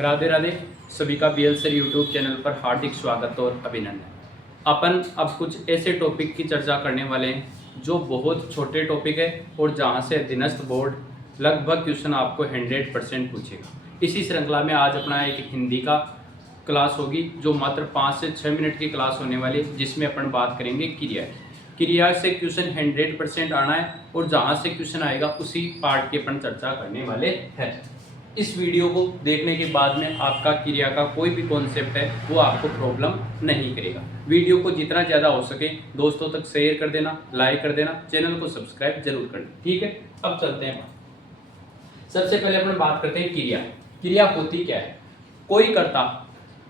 राधे राधे। सभी का BL sir YouTube channel पर हार्दिक स्वागत और अभिनंदन। अपन अब कुछ ऐसे टॉपिक की चर्चा करने वाले हैं जो बहुत छोटे टॉपिक है और जहां से अधीनस्थ बोर्ड लगभग क्वेश्चन आपको 100% पूछेगा। इसी श्रृंखला में आज अपना एक हिंदी का क्लास होगी जो मात्र 5 से 6 मिनट की क्लास होने वाली है, जिसमें अपन बात करेंगे क्रिया से क्वेश्चन 100% आना है और जहां से क्वेश्चन आएगा उसी पार्ट की अपन चर्चा करने वाले हैं। इस वीडियो को देखने के बाद में आपका क्रिया का कोई भी कॉन्सेप्ट है वो आपको प्रॉब्लम नहीं करेगा। वीडियो को जितना ज़्यादा हो सके दोस्तों तक शेयर कर देना, लाइक कर देना, चैनल को सब्सक्राइब जरूर करना, ठीक है। अब चलते हैं, सबसे पहले अपन बात करते हैं क्रिया होती क्या है।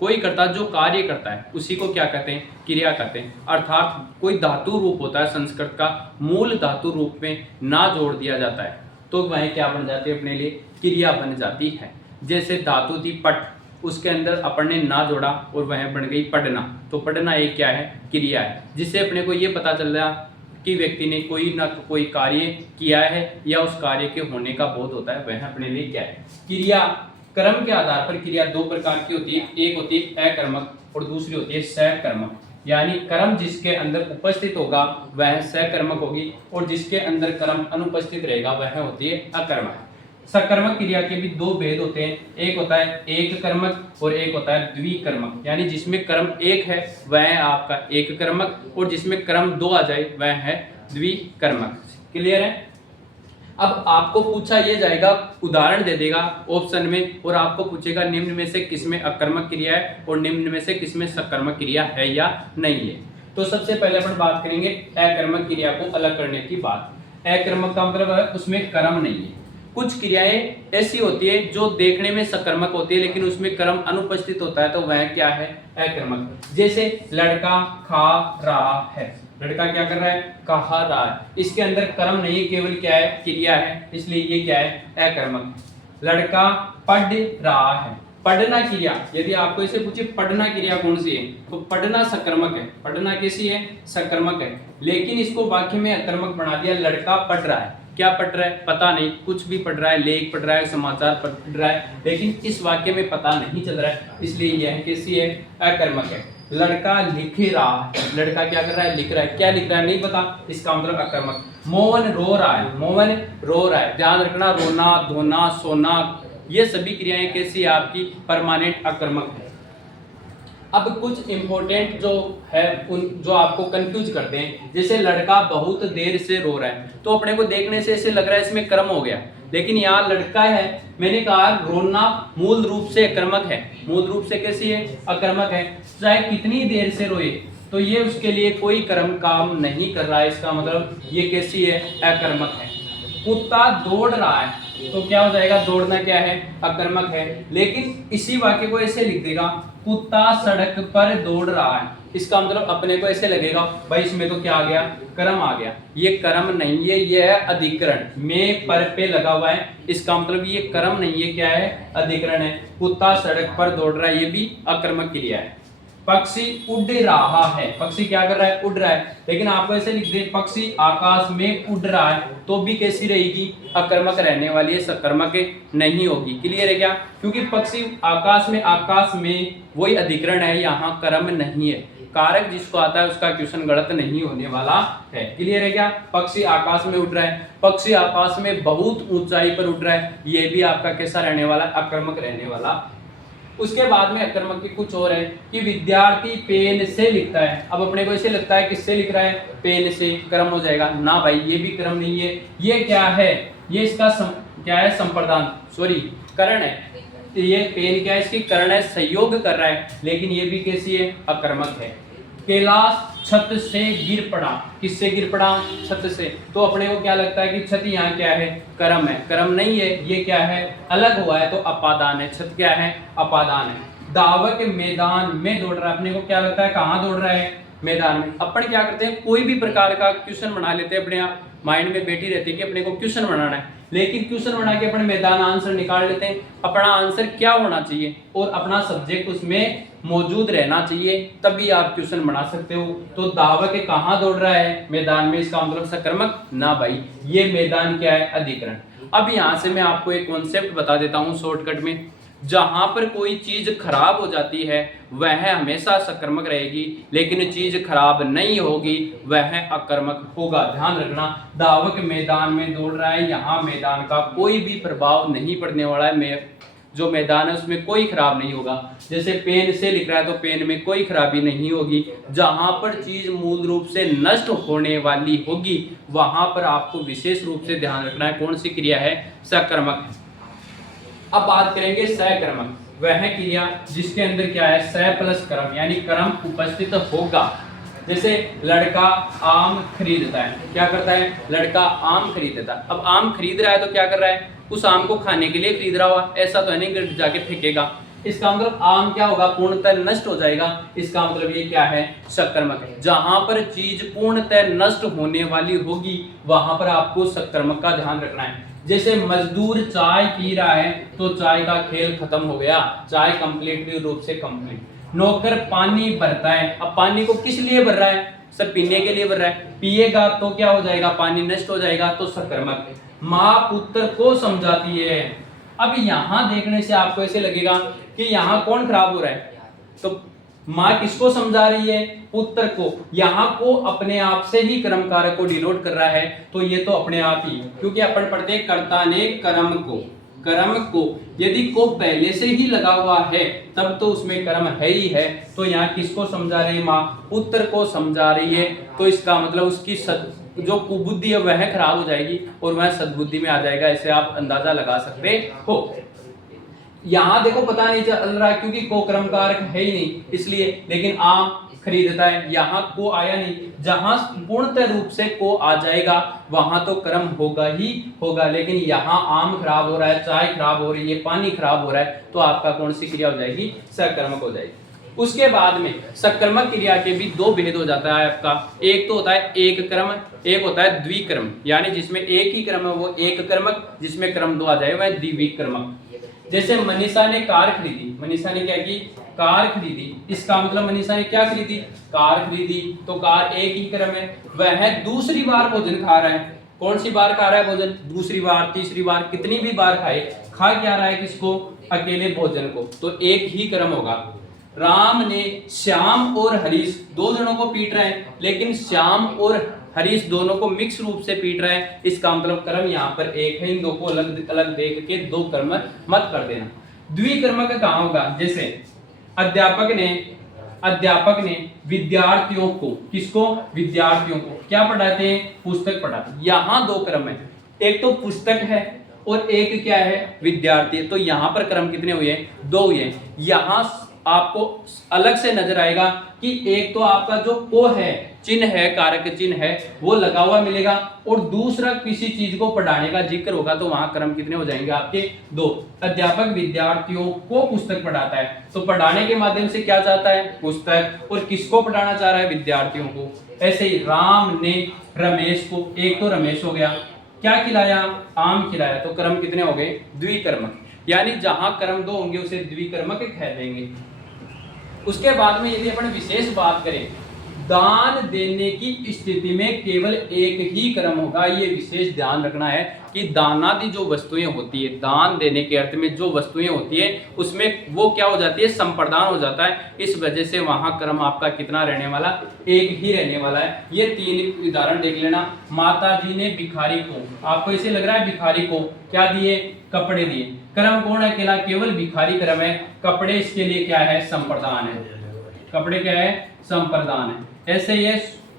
कोई कर्ता जो कार्य करता है उसी को क्या कहते हैं, क्रिया कहते हैं। अर्थात कोई धातु रूप होता है संस्कृत का, मूल धातु रूप में ना जोड़ दिया जाता है तो वह क्या बन जाती है, अपने लिए क्रिया बन जाती है। जैसे धातु थी पट, उसके अंदर अपन ने ना जोड़ा और वह बन गई पढ़ना, तो पढ़ना एक क्या है, क्रिया है। जिससे अपने को ये पता चल रहा कि व्यक्ति ने कोई ना कोई कार्य किया है या उस कार्य के होने का बोध होता है, वह अपने लिए क्या है, क्रिया। कर्म के आधार पर क्रिया दो प्रकार की होती है, एक होती है अकर्मक और दूसरी होती है सकर्मक। यानी कर्म जिसके अंदर उपस्थित होगा वह सकर्मक होगी और जिसके अंदर कर्म अनुपस्थित रहेगा वह होती है अकर्मक। सकर्मक क्रिया के भी दो भेद होते हैं, एक होता है एक कर्मक और एक होता है द्विकर्मक। यानी जिसमें कर्म एक है वह आपका एक कर्मक और जिसमें कर्म दो आ जाए वह है द्विकर्मक। क्लियर है। अब आपको पूछा यह जाएगा, उदाहरण दे देगा ऑप्शन में और आपको पूछेगा निम्न में से किसमें अकर्मक क्रिया है और निम्न में से किसमें सकर्मक क्रिया है या नहीं है। तो सबसे पहले अपन बात करेंगे अकर्मक क्रिया को अलग करने की बात। अकर्मक का मतलब है उसमें कर्म नहीं है। कुछ क्रियाएं ऐसी होती है जो देखने में सकर्मक होती है लेकिन उसमें कर्म अनुपस्थित होता है तो वह क्या है, अकर्मक। जैसे लड़का खा रहा है, लड़का क्या कर रहा है, कहा रहा है, इसके अंदर कर्म नहीं, केवल क्या है, क्रिया है, इसलिए ये क्या है, अकर्मक। लड़का पढ़ रहा है, पढ़ना क्रिया। यदि आपको इसे पूछे पढ़ना क्रिया कौन सी है तो पढ़ना सकर्मक है, पढ़ना कैसी है, सकर्मक है। लेकिन इसको वाक्य में अकर्मक बना दिया, लड़का पढ़ रहा है। क्या पढ़ रहा है, पता नहीं, कुछ भी पढ़ रहा है, लेख पढ़ रहा है, समाचार पढ़ रहा है, लेकिन इस वाक्य में पता नहीं चल रहा है, इसलिए यह कैसी है, अकर्मक है। लड़का लिख रहा है, लड़का क्या कर रहा है, लिख रहा है, क्या लिख रहा है नहीं पता, इसका मतलब अकर्मक। मोहन रो रहा है, मोहन रो रहा है, ध्यान रखना, रोना, धोना, सोना, ये सभी क्रियाएं कैसी है आपकी, परमानेंट अकर्मक है। अब कुछ इंपॉर्टेंट जो है उन जो आपको कंफ्यूज करते हैं, जैसे लड़का बहुत देर से रो रहा है, तो अपने को देखने से ऐसे लग रहा है इसमें कर्म हो गया, लेकिन यहाँ लड़का है, मैंने कहा रोना मूल रूप से अकर्मक है, मूल रूप से कैसी है, अकर्मक है। चाहे कितनी देर से रोए तो ये उसके लिए कोई कर्म काम नहीं कर रहा है, इसका मतलब ये कैसी है, अकर्मक है। कुत्ता दौड़ रहा है तो क्या हो जाएगा, दौड़ना क्या है, अकर्मक है। लेकिन इसी वाक्य को ऐसे लिख देगा, कुत्ता सड़क पर दौड़ रहा है, इसका मतलब अपने को ऐसे लगेगा भाई इसमें तो क्या आ गया, कर्म आ गया। ये कर्म नहीं है, ये है अधिकरण, में पर पे लगा हुआ है, इसका मतलब ये कर्म नहीं है, क्या है, अधिकरण है। कुत्ता सड़क पर दौड़ रहा है, ये भी अकर्मक क्रिया है। पक्षी उड़ रहा है, पक्षी क्या कर रहा है, उड़ रहा है, लेकिन आपको ऐसे लिख दे पक्षी आकाश में उड़ रहा है तो भी कैसी रहेगी, अकर्मक रहने वाली है, सकर्मक नहीं होगी। क्लियर है क्या, क्योंकि पक्षी आकाश में वही अधिकरण है, यहाँ कर्म नहीं है। कारक जिसको आता है उसका क्वेश्चन गलत नहीं होने वाला है। क्लियर है क्या, पक्षी आकाश में उड़ रहा है, पक्षी आकाश में बहुत ऊंचाई पर उड़ रहा है, ये भी आपका कैसा रहने वाला, अकर्मक रहने वाला। उसके बाद में अकर्मक की कुछ और है कि विद्यार्थी पेन से लिखता है। अब अपने को ऐसे लगता है किससे लिख रहा है, पेन से, कर्म हो जाएगा ना भाई, ये भी कर्म नहीं है। ये क्या है, ये इसका क्या है, संप्रदान, सॉरी करण है। ये पेन क्या है, इसकी करण है, सहयोग कर रहा है, लेकिन ये भी कैसी है, अकर्मक है। कैलाश छत से गिर पड़ा, किससे गिर पड़ा, छत से, तो अपने को क्या लगता है कि छत यहाँ क्या है, कर्म है, कर्म नहीं है, ये क्या है, अलग हुआ है तो अपादान है, छत क्या है, अपादान है। धावक मैदान में दौड़ रहा है, अपने को क्या लगता है कहाँ दौड़ रहा है, मैदान में। अपन क्या करते हैं, कोई भी प्रकार का क्वेश्चन बना लेते हैं, अपने आप माइंड में बैठी रहती है कि अपने को क्वेश्चन बनाना है, लेकिन क्वेश्चन बना के अपन मैदान आंसर निकाल लेते हैं। अपना आंसर क्या होना चाहिए और अपना सब्जेक्ट उसमें मौजूद रहना चाहिए, तभी आप क्वेश्चन बना सकते हो। तो धावक कहाँ दौड़ रहा है, मैदान में, इसका मतलब सकर्मक ना भाई, ये मैदान क्या है, अधिकरण। अब यहाँ से मैं आपको एक कॉन्सेप्ट बता देता हूँ शॉर्टकट में। जहां पर कोई चीज खराब हो जाती है वह हमेशा सक्रमक रहेगी, लेकिन चीज खराब नहीं होगी वह अकर्मक होगा। ध्यान रखना, धावक मैदान में दौड़ रहा है, यहाँ मैदान का कोई भी प्रभाव नहीं पड़ने वाला है, जो मैदान है उसमें कोई खराब नहीं होगा। जैसे पेन से लिख रहा है तो पेन में कोई खराबी नहीं होगी। जहां पर चीज मूल रूप से नष्ट होने वाली होगी वहां पर आपको विशेष रूप से ध्यान रखना है कौन सी क्रिया है, सकर्मक। अब बात करेंगे सकर्मक, वह क्रिया जिसके अंदर क्या है, स प्लस कर्म यानी कर्म उपस्थित होगा। जैसे लड़का आम खरीदता है, क्या करता है, लड़का आम खरीदता है। अब आम खरीद रहा है तो क्या कर रहा है, उस आम को खाने के लिए खरीद रहा हुआ, ऐसा तो है नहीं कि जाके फेंकेगा। इसका मतलब आम क्या होगा, पूर्णतः नष्ट हो जाएगा। इसका मतलब ये क्या है, सकर्मक है। जहां पर चीज पूर्णतः नष्ट होने वाली होगी वहां पर आपको सकर्मक का ध्यान रखना है। जैसे मजदूर चाय पी रहा है तो चाय का खेल खत्म हो गया, चाय कंप्लीटली रूप से कंप्लीट। नौकर पानी भरता है, अब पानी को किस लिए भर रहा है, सब पीने के लिए भर रहा है, पिएगा तो क्या हो जाएगा, पानी नष्ट हो जाएगा, तो सकर्मक है। माँ पुत्र को समझाती है। अब यहां देखने से आपको ऐसे लगेगा कि यहाँ कौन खराब हो रहा है, तो माँ किसको समझा रही है, पुत्र को। यहाँ को अपने आप से ही कर्म कारक को डिनोट कर रहा है, तो ये तो अपने आप ही, क्योंकि अपन पढ़ते हैं कर्ता ने कर्म को, कर्म को यदि को पहले से ही लगा हुआ है तब तो उसमें कर्म है ही है। तो यहाँ किसको समझा रही है, माँ पुत्र को समझा रही है। तो इसका मतलब उसकी जो कुबुद्धि है वह खराब हो जाएगी और वह सद्बुद्धि में आ जाएगा, ऐसे आप अंदाजा लगा सकते हो। यहाँ देखो पता नहीं चल रहा क्योंकि को कर्म कारक है ही नहीं इसलिए, लेकिन आम खरीदता है, यहाँ को आया नहीं। जहां पूर्णतः रूप से को आ जाएगा वहां तो कर्म होगा ही होगा, लेकिन यहाँ आम खराब हो रहा है, चाय खराब हो रही है, पानी खराब हो रहा है, तो आपका कौन सी क्रिया हो जाएगी, सकर्मक हो जाएगी। उसके बाद में सकर्मक क्रिया के भी दो भेद हो जाता है आपका। एक तो होता है एक कर्म, एक होता है द्विकर्म, यानी जिसमें एक ही कर्म है वो एक कर्मक, जिसमें कर्म दो आ जाए वह द्विकर्मक। जैसे मनीषा ने कार खरीदी, मनीषा ने क्या की, कार खरीदी। इसका मतलब मनीषा ने क्या खरीदी, कार खरीदी, तो कार एक ही कर्म है। वह दूसरी बार भोजन खा रहा है, कौन सी बार खा रहा है भोजन, दूसरी बार, तीसरी बार, कितनी भी बार खाए, खा क्या रहा है किसको, अकेले भोजन को, तो एक ही कर्म होगा। राम ने श्याम और हरीश दो जनों को पीट रहे हैं, लेकिन श्याम और हरीश दोनों को मिक्स रूप से पीट रहे हैं, इसका मतलब कर्म यहाँ पर एक है। इन दो को अलग अलग देख के दो कर्म मत कर देना। द्विकर्मक कहाँ होगा, जैसे अध्यापक ने विद्यार्थियों को, किसको, विद्यार्थियों को क्या पढ़ाते हैं, पुस्तक पढ़ाते हैं। यहाँ दो कर्म है, एक तो पुस्तक है और एक क्या है, विद्यार्थी। तो यहाँ पर कर्म कितने हुए, दो हुए। यहाँ आपको अलग से नजर आएगा कि एक तो आपका जो को है, चिन्ह है, कारक चिन्ह है, वो लगा हुआ मिलेगा, और दूसरा किसी चीज को पढ़ाने का जिक्र होगा, तो वहां कर्म कितने हो जाएंगे आपके, दो। अध्यापक विद्यार्थियों को पुस्तक पढ़ाता है, तो पढ़ाने के माध्यम से क्या चाहता है, पुस्तक, और किसको पढ़ाना चाह रहा है, विद्यार्थियों को। ऐसे ही राम ने रमेश को, एक तो रमेश हो गया, क्या खिलाया, आम खिलाया, तो कर्म कितने हो गए, द्विकर्मक। यानी जहां कर्म दो होंगे उसे द्विकर्मक कह देंगे। उसके बाद में यदि अपन विशेष बात करें, दान देने की स्थिति में केवल एक ही कर्म होगा। ये विशेष ध्यान रखना है कि दानादि जो वस्तुएं होती है, दान देने के अर्थ में जो वस्तुएं होती है उसमें वो क्या हो जाती है, संप्रदान हो जाता है। इस वजह से वहां कर्म आपका कितना रहने वाला, एक ही रहने वाला है। ये तीन उदाहरण देख लेना। माता जी ने भिखारी को, आपको इसे लग रहा है भिखारी को क्या दिए, कपड़े दिए। कर्म कौन है, अकेला केवल भिखारी कर्म है। कपड़े इसके लिए क्या है, संप्रदान है। कपड़े क्या है, संप्रदान है। ऐसे ये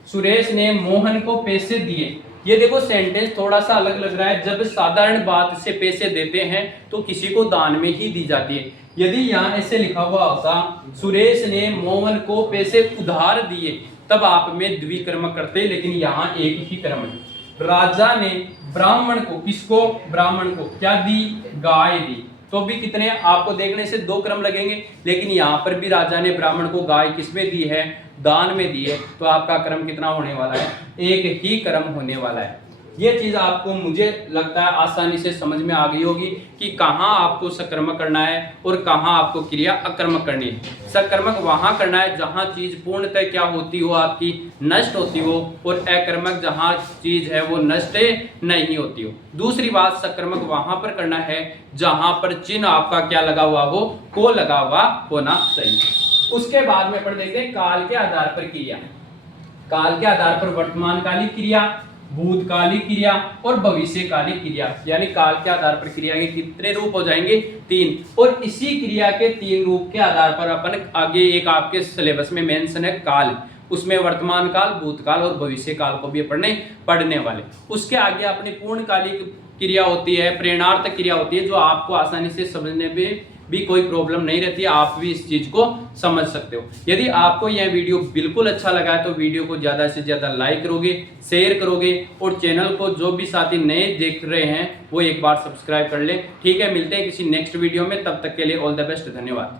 सुरेश ने मोहन को पैसे दिए। ये देखो सेंटेंस थोड़ा सा अलग लग रहा है। जब साधारण बात से पैसे देते हैं तो किसी को दान में ही दी जाती है। यदि यहाँ ऐसे लिखा हुआ होता सुरेश ने मोहन को पैसे उधार दिए, तब आप में द्विकर्म करते, लेकिन यहाँ एक ही कर्म है। राजा ने ब्राह्मण को, किसको, ब्राह्मण को क्या दी, गाय दी, तो भी कितने आपको देखने से दो क्रम लगेंगे, लेकिन यहाँ पर भी राजा ने ब्राह्मण को गाय किसमें दी है, दान में दी है, तो आपका क्रम कितना होने वाला है, एक ही क्रम होने वाला है। ये चीज़ आपको मुझे लगता है आसानी से समझ में आ गई होगी कि कहाँ आपको सकर्मक करना है और कहाँ आपको क्रिया अकर्मक करनी है। सकर्मक वहाँ करना है जहाँ चीज़ पूर्णतः क्या होती हो, आपकी नष्ट होती हो, और अकर्मक जहाँ चीज़ है वो नष्ट नहीं होती हो। दूसरी बात, सकर्मक वहाँ पर करना है जहाँ पर चिन्ह आपका क्या लगा हुआ हो, को लगा हुआ होना चाहिए। उसके बाद में अपन देखते हैं काल के आधार पर क्रिया। काल के आधार पर वर्तमानकालिक क्रिया, भूतकालिक क्रिया और भविष्यकालिक क्रिया, यानी काल के आधार पर क्रिया के कितने रूप हो जाएंगे, 3। और इसी क्रिया के 3 रूप के आधार पर अपन आगे एक आपके सिलेबस में मेंशन है काल, उसमें वर्तमान काल, भूतकाल और भविष्य काल को भी अपन पढ़ने वाले। उसके आगे अपनी पूर्णकालिक क्रिया होती है, प्रेरणार्थ क्रिया होती है, जो आपको आसानी से समझने में भी कोई प्रॉब्लम नहीं रहती, आप भी इस चीज को समझ सकते हो। यदि आपको यह वीडियो बिल्कुल अच्छा लगा है तो वीडियो को ज्यादा से ज्यादा लाइक करोगे, शेयर करोगे, और चैनल को जो भी साथी नए देख रहे हैं वो एक बार सब्सक्राइब कर ले। ठीक है, मिलते हैं किसी नेक्स्ट वीडियो में, तब तक के लिए ऑल द बेस्ट, धन्यवाद।